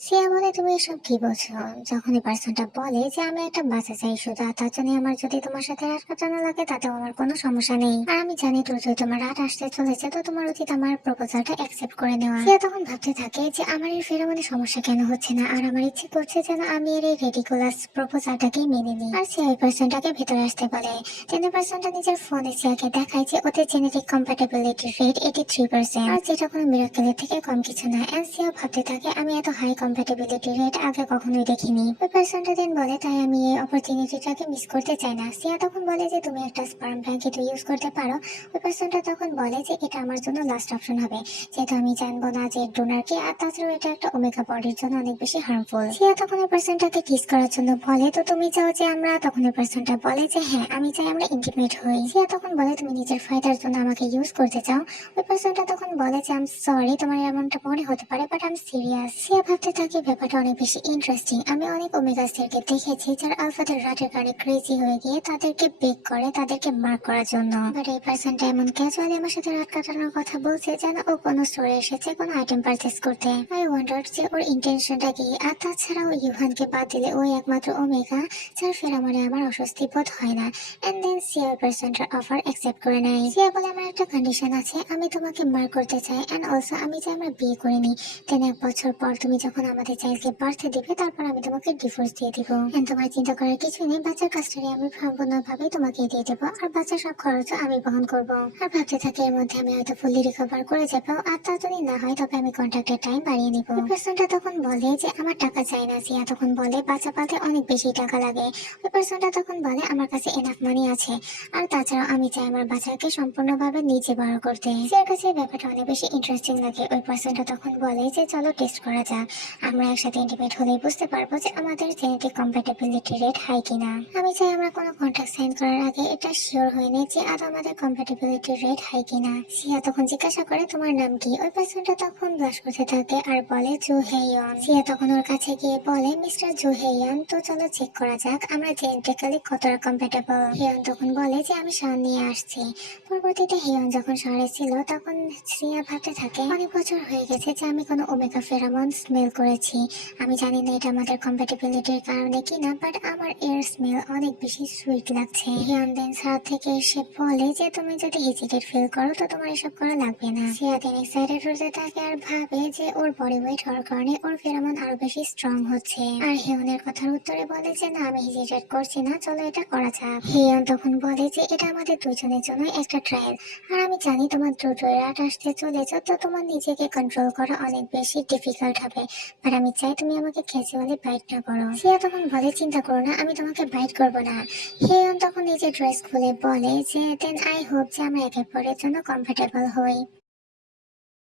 সিয়া বলে, তুমি এসব কি বলছো? যখন এই পার্সনটা বলে যে আমি একটা বাচ্চা চাই শুধু, আর তার জন্য আমার যদি তোমার সাথে রাত কাটানো লাগে তাতেও আমার কোনো সমস্যা নেই, আর আমি জানি দ্রুতই তোমার রাত আসতে চলেছে, তো তোমার উচিত আমার প্রপোজালটা অ্যাকসেপ্ট করে নেওয়া। সিয়া তখন ভাবতে থাকে যে আমার এই ফেরোমনে সমস্যা কেন হচ্ছে না, আর আমার ইচ্ছে করছে যেন আমি এর এই রেডিকুলাস প্রপোজালটাকেই মেনে নিই। আর সিয়া ওই পার্সনটাকে ভেতরে আসতে বলে। তিনি পার্সনটা নিজের ফোনে সিয়াকে দেখায় যে ওদের জেনেটিক কম্প্যাটেবিলিটি রেট 83%, আর যেটা কোনো মিরাকেলের থেকে কম কিছু না। এন্ড সিয়া ভাবতে থাকে আমি এত হাই কম্প্যাটেবিলিটি রেট আগে কখনোই দেখিনি। ওই পার্সনটা দেন বলে, তাই আমি এই অপরচুনিটিটাকে মিস করতে চাই না। সিয়া তখন বলে যে তুমি একটা স্পার্ম ব্যাংকেট ইউজ করতে পারো। ওই পার্সনটা তখন বলে যে এটা আমার জন্য লাস্ট অপশন হবে, যেহেতু আমি জানবো না যে ডোনার কি, আর তাছাড়াও এটা একটা ওমেগা বডির জন্য অনেক বেশি হার্মফুল। সিয়া তখন ওই পার্সনটাকে কিস করার জন্য বলে, তো তুমি চাও যে আমরা, তখন ওই পার্সনটা বলে যে হ্যাঁ আমি চাই আমরা ইন্টিমেট হই। সিয়া তখন বলে, তুমি নিজের ফায়দার জন্য আমাকে ইউজ করতে চাও। ওই পার্সনটা তখন বলে যে আম সরি, তোমার এমনটা মনে হতে পারে, বাট আম সিরিয়াস। সিয়া ভাবতে থাকে ব্যাপারটা অনেক বেশি ইন্টারেস্টিং। আমি অনেক ওমেগাসদেরকে দেখেছি যারা আলফাদের রাতের কারণে ক্রেজি হয়ে গিয়ে তাদেরকে বেক করে, তাদেরকে মার্ক করার জন্য। বাট এই পার্সনটা এমন ক্যাজুয়ালি আমার সাথে রাত কাটানোর কথা বলছে যেন ও কোনো স্টোরে এসেছে কোনো আইটেম পারচেস করতে। আই ওয়ান্ডার যে ওর ইন্টেনশনটা কি। আর তাছাড়াও ইউহানকে বাদ দিলে ওই একমাত্র ওমেগা যার ফেরামনে আমার অস্বস্তি বোধ হয় না। এন্ড দেন সিয়া পার্সনটার অফার অ্যাকসেপ্ট করে নেয়। সিয়া বলে, আমার একটা কন্ডিশন আছে, আমি তোমাকে মার করতে চাই, এন্ড অলসো আমি চাই আমরা বিয়ে করে নিই। দেন 1 বছর পর তুমি যখন আমাদের চাইল্ডকে বার্থ দিবে, তারপর আমি তোমাকে ডিভোর্স দিয়ে দিব। এন্ড তোমার চিন্তা করার কিছু নেই, বাচ্চার কাস্টাডি আমি সম্পূর্ণভাবে তোমাকে দিয়ে দেবো, আর বাচ্চার সব খরচও আমি বহন করব। আর ভাবতে থাকে এর মধ্যে আমি হয়তো ফুললি রিকভার করে যাবো, আর তা যদি না হয় তবে আমি কন্ট্রাক্টের টাইম বাড়িয়ে নিব। ওই পার্সনটা তখন বলে যে আমার টাকা চাই না। সিয়া তখন বলে বাচ্চা পালতে অনেক বেশি টাকা লাগে। ওই পার্সনটা তখন বলে আমার কাছে এনাফ মানি আছে, আর তাছাড়াও আমি চাই আমার বাচ্চাকে সম্পূর্ণভাবে নিজে বড় করতে। সিয়ার কাছে এই ব্যাপারটা অনেক বেশি ইন্টারেস্টিং লাগে। ওই পার্সনটা তখন বলে যে চলো টেস্ট করা যাক, আমরা একসাথে ইন্টিমেট হলেই বুঝতে পারবো যে আমাদের জেনেটিক কম্প্যাটেবিলিটি রেট হাই কিনা। আমি চাই আমরা কোনো কন্ট্রাক্ট সাইন করার আগে এটা শিওর হয়ে নেই যে আদৌ আমাদের কম্প্যাটেবিলিটি রেট হাই কিনা। সিয়া তখন জিজ্ঞাসা করে তোমার নাম কি। ওই পার্সনটা তখন ব্লাশ করতে থাকে আর বলে জু হেইয়ন। সিয়া তখন ওর কাছে গিয়ে বলে মিস্টার জু হেইয়ন, তো চলো চেক করা যাক আমরা জেনেটিক্যালি কতটা কম্প্যাটেবল। হেইয়ন তখন বলে যে আমি শাওন নিয়ে আসছি। পরবর্তীতে হেইয়ন যখন শহরে ছিল তখন সিয়া ভাবতে থাকে অনেক বছর হয়ে গেছে যে আমি কোনো ওমেগা ফেরামন স্মেল করেছি। আমি জানি না এটা আমাদের কম্প্যাটেবিলিটির কারণে কিনা, বাট আমার এর স্মেল অনেক বেশি সুইট লাগছে। হিয়ন দেন সাউথ থেকে এসে বলে যে তুমি যদি হেজিটেট ফিল করো তো তোমার এসব করা লাগবে না। সিয়া দেন এক্সাইটেড হতে থাকে আর ভাবে যে ওর বডি ওয়েট হওয়ার কারণে ওর ফেরামন আরো বেশি স্ট্রং হচ্ছে। আর হিয়নের কথার উত্তরে বলে যে না আমি হেজিটেট করছি না, চলো এটা করা যাক। হিয়ন তখন বলে যে এটা আমাদের দুজনের জন্য একটা ট্রায়াল, আর আমি জানি তোমার দ্রুতই রাত আসতে চলেছে, তো তোমার নিজেকে কন্ট্রোল করা অনেক বেশি ডিফিকাল্ট হবে, আর আমি চাই তুমি আমাকে ক্যাজুয়ালি বাইট না করো। সিয়া তখন বলে চিন্তা করো না, আমি তোমাকে বাইট করবো না। হেয়ন তখন নিজের ড্রেস খুলে বলে যে দেন আই হোপ যে আমরা একে অপরের জন্য কমফোর্টেবল হই।